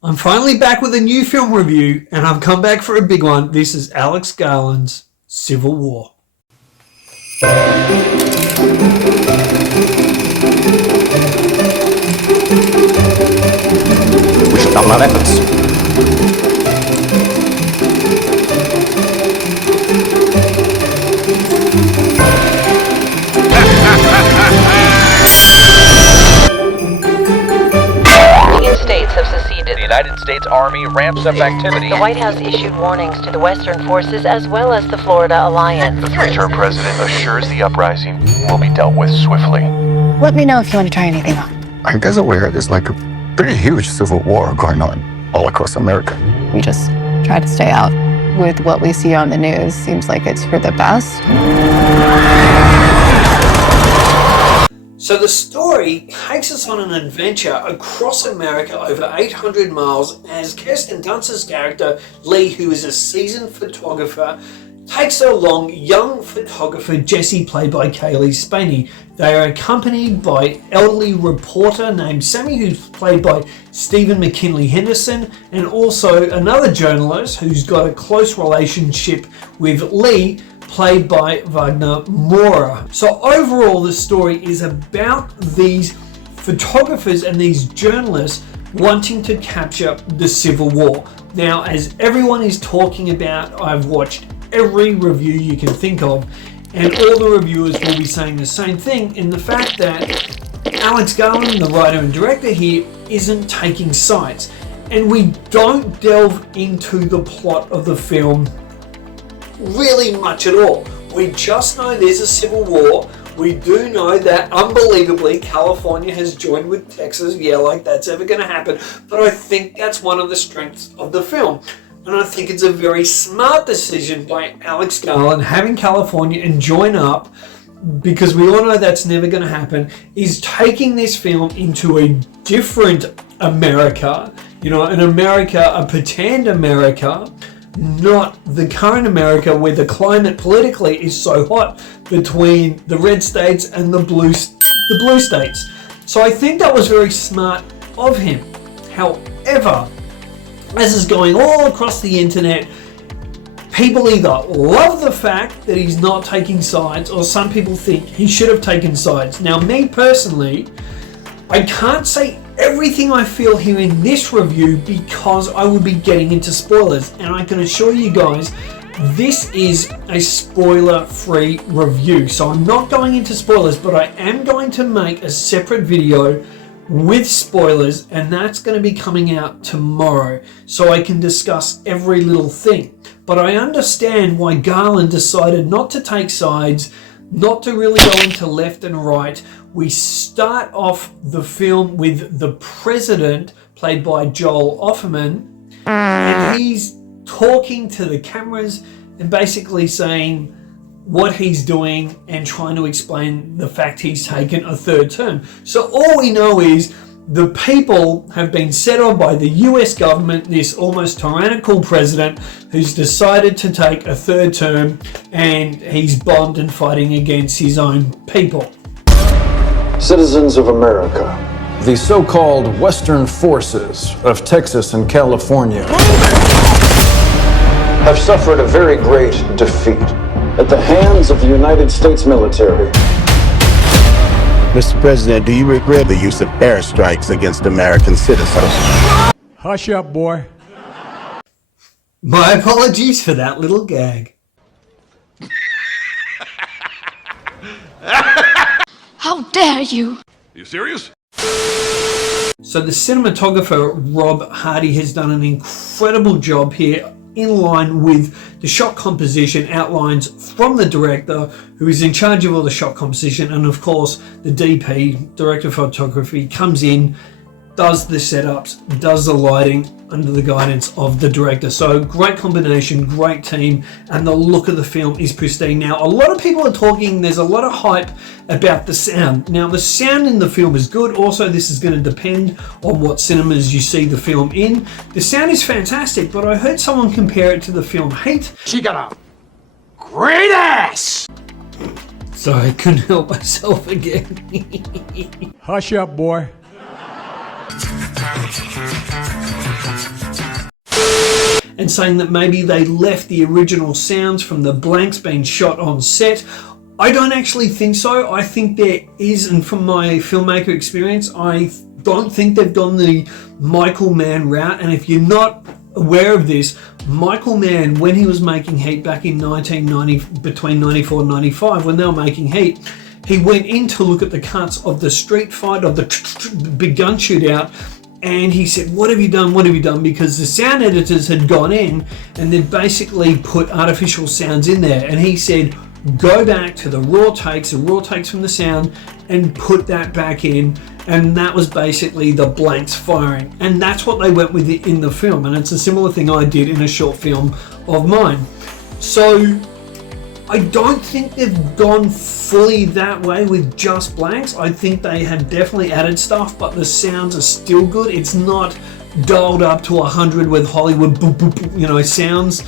I'm finally back with a new film review, and I've come back for a big one. This is Alex Garland's Civil War. We shall double our efforts. The United States Army ramps up activity. The White House issued warnings to the Western forces as well as the Florida Alliance. The three-term president assures the uprising will be dealt with swiftly. Let me know if you want to try anything on. Are you guys aware there's like a pretty huge civil war going on all across America? We just try to stay out. With what we see on the news, seems like it's for the best. So the story takes us on an adventure across America over 800 miles as Kirsten Dunst's character, Lee, who is a seasoned photographer, takes along young photographer Jesse, played by Kaylee Spaney. They are accompanied by elderly reporter named Sammy, who's played by Stephen McKinley Henderson, and also another journalist who's got a close relationship with Lee, played by Wagner Mora. So overall, the story is about these photographers and these journalists wanting to capture the Civil War. Now, as everyone is talking about, I've watched every review you can think of, and all the reviewers will be saying the same thing in the fact that Alex Garland, the writer and director here, isn't taking sides. And we don't delve into the plot of the film really much at all. We just know there's a civil war. We do know that, unbelievably, California has joined with Texas. Yeah, like that's ever going to happen. But I think that's one of the strengths of the film. And I think it's a very smart decision by Alex Garland having California and join up, because we all know that's never going to happen, is taking this film into a different America. You know, an America, a pretend America, not the current America where the climate politically is so hot between the red states and the blue states. So I think that was very smart of him. However, as is going all across the internet, people either love the fact that he's not taking sides, or some people think he should have taken sides. Now, me personally, I can't say everything I feel here in this review because I will be getting into spoilers, and I can assure you guys this is a spoiler-free review. So I'm not going into spoilers, but I am going to make a separate video with spoilers, and that's going to be coming out tomorrow, so I can discuss every little thing. But I understand why Garland decided not to take sides, not to really go into left and right. We start off the film with the president, played by Joel Offerman, and he's talking to the cameras and basically saying what he's doing and trying to explain the fact he's taken a third term. So all we know is the people have been set on by the US government, this almost tyrannical president who's decided to take a third term, and he's bombed and fighting against his own people. Citizens of America. The so-called Western forces of Texas and California Have suffered a very great defeat at the hands of the United States military. Mr. President, do you regret the use of airstrikes against American citizens? Hush up, boy. My apologies for that little gag. How dare you? You serious? So the cinematographer Rob Hardy has done an incredible job here, in line with the shot composition outlines from the director, who is in charge of all the shot composition, and of course the DP, director of photography, comes in, does the setups, does the lighting under the guidance of the director. So great combination, great team, and the look of the film is pristine. Now, a lot of people are talking, there's a lot of hype about the sound. Now, the sound in the film is good. Also, this is going to depend on what cinemas you see the film in. The sound is fantastic, but I heard someone compare it to the film Heat. She got a great ass! So I couldn't help myself again. Hush up, boy. and saying that maybe they left the original sounds from the blanks being shot on set. I don't actually think so. I think there is, and from my filmmaker experience, I don't think they've gone the Michael Mann route. And if you're not aware of this, Michael Mann, when he was making Heat back in 1990, between 94 and 95, when they were making Heat, he went in to look at the cuts of the street fight, of the big gun shootout, and he said, what have you done, what have you done? Because the sound editors had gone in and they'd basically put artificial sounds in there. And he said, go back to the raw takes from the sound and put that back in. And that was basically the blanks firing. And that's what they went with in the film. And it's a similar thing I did in a short film of mine. So I don't think they've gone fully that way with just blanks. I think they have definitely added stuff, but the sounds are still good. It's not dialed up to 100 with Hollywood boop, boop, boop, sounds.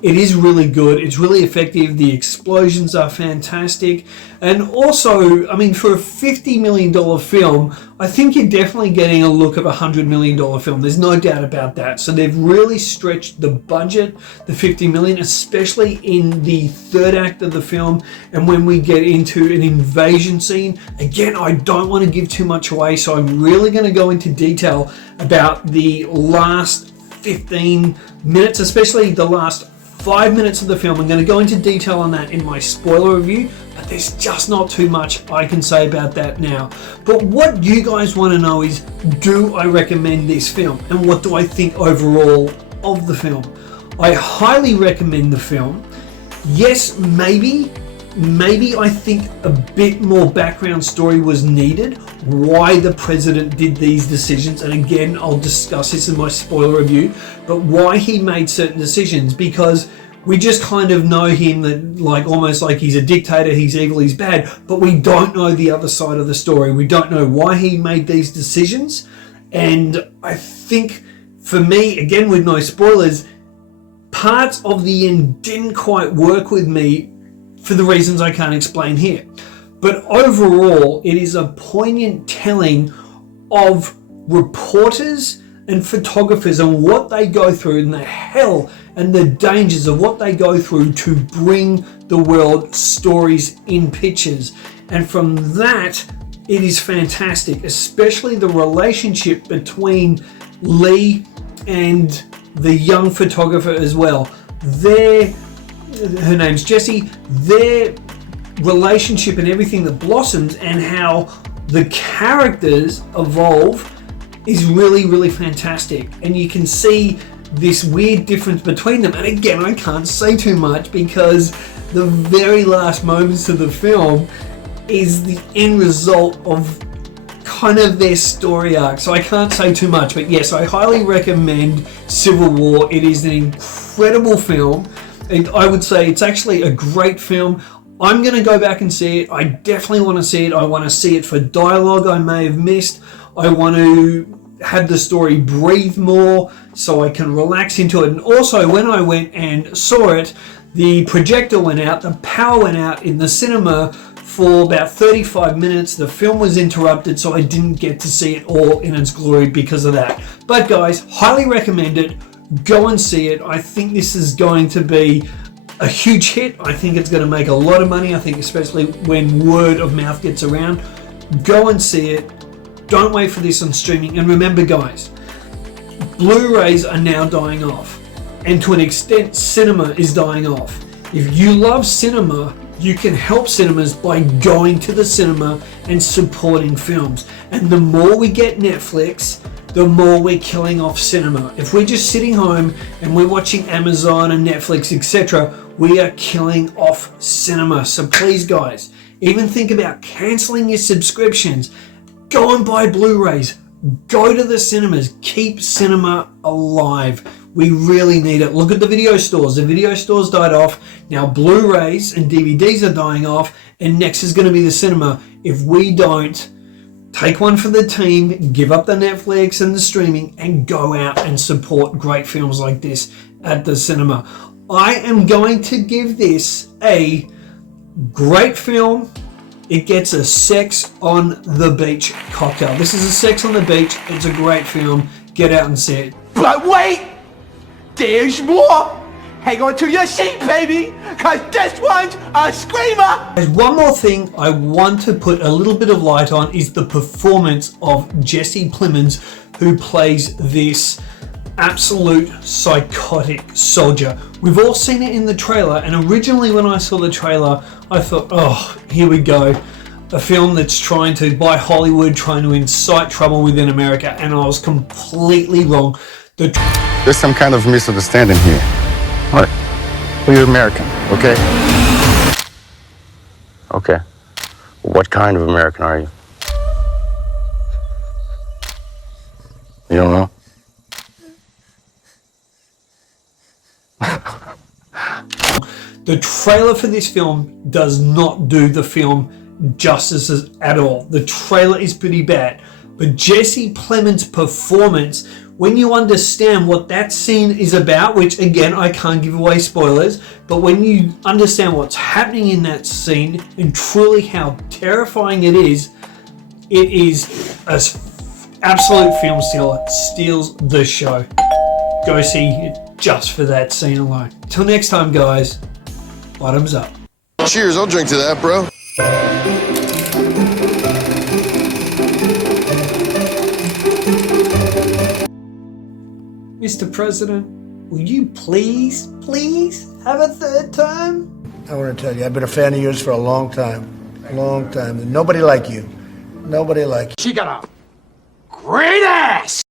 It is really good. It's really effective. The explosions are fantastic. And also, I mean, for a $50 million film, I think you're definitely getting a look of a $100 million film. There's no doubt about that. So they've really stretched the budget, the $50 million, especially in the third act of the film. And when we get into an invasion scene, again, I don't want to give too much away. So I'm really going to go into detail about the last 15 minutes, especially the last 5 minutes of the film. I'm going to go into detail on that in my spoiler review, but there's just not too much I can say about that now. But what you guys want to know is, do I recommend this film? And what do I think overall of the film? I highly recommend the film. Yes, maybe I think a bit more background story was needed, why the president did these decisions, and again, I'll discuss this in my spoiler review, but why he made certain decisions, because we just kind of know him that like almost like he's a dictator, he's evil, he's bad, but we don't know the other side of the story. We don't know why he made these decisions, and I think for me, again with no spoilers, parts of the end didn't quite work with me for the reasons I can't explain here. But overall, it is a poignant telling of reporters and photographers and what they go through and the hell and the dangers of what they go through to bring the world stories in pictures. And from that, it is fantastic, especially the relationship between Lee and the young photographer as well. Her name's Jessie. Their relationship and everything that blossoms and how the characters evolve is really, really fantastic. And you can see this weird difference between them. And again, I can't say too much because the very last moments of the film is the end result of kind of their story arc. So I can't say too much, but yes, I highly recommend Civil War. It is an incredible film. I would say it's actually a great film. I'm going to go back and see it. I definitely want to see it. I want to see it for dialogue I may have missed. I want to have the story breathe more so I can relax into it. And also, when I went and saw it, the projector went out, the power went out in the cinema for about 35 minutes. The film was interrupted, so I didn't get to see it all in its glory because of that. But guys, highly recommend it. Go and see it. I think this is going to be a huge hit. I think it's going to make a lot of money. I think especially when word of mouth gets around. Go and see it. Don't wait for this on streaming. And remember guys, Blu-rays are now dying off. And to an extent, cinema is dying off. If you love cinema, you can help cinemas by going to the cinema and supporting films. And the more we get Netflix, the more we're killing off cinema. If we're just sitting home and we're watching Amazon and Netflix, etc., we are killing off cinema. So please guys, even think about cancelling your subscriptions. Go and buy Blu-rays. Go to the cinemas. Keep cinema alive. We really need it. Look at the video stores. The video stores died off. Now Blu-rays and DVDs are dying off, and next is going to be the cinema. If we don't take one for the team, give up the Netflix and the streaming, and go out and support great films like this at the cinema. I am going to give this a great film. It gets a Sex on the Beach cocktail. This is a Sex on the Beach. It's a great film. Get out and see it. But wait! There's more! Hang on to your seat, baby, cause this one's a screamer! There's one more thing I want to put a little bit of light on is the performance of Jesse Plemons, who plays this absolute psychotic soldier. We've all seen it in the trailer, and originally when I saw the trailer, I thought, oh, here we go. A film that's trying to, by Hollywood, trying to incite trouble within America, and I was completely wrong. There's some kind of misunderstanding here. What? Well, you're American, okay? Okay. What kind of American are you? You don't know? The trailer for this film does not do the film justice at all. The trailer is pretty bad, but Jesse Plemons' performance, when you understand what that scene is about, which again I can't give away spoilers, but when you understand what's happening in that scene and truly how terrifying it is an absolute film stealer. Steals the show. Go see it just for that scene alone. Till next time, guys, bottoms up. Cheers, I'll drink to that, bro. Mr. President, will you please have a third term? I want to tell you, I've been a fan of yours for a long time. Nobody like you. Nobody like you. She got a great ass!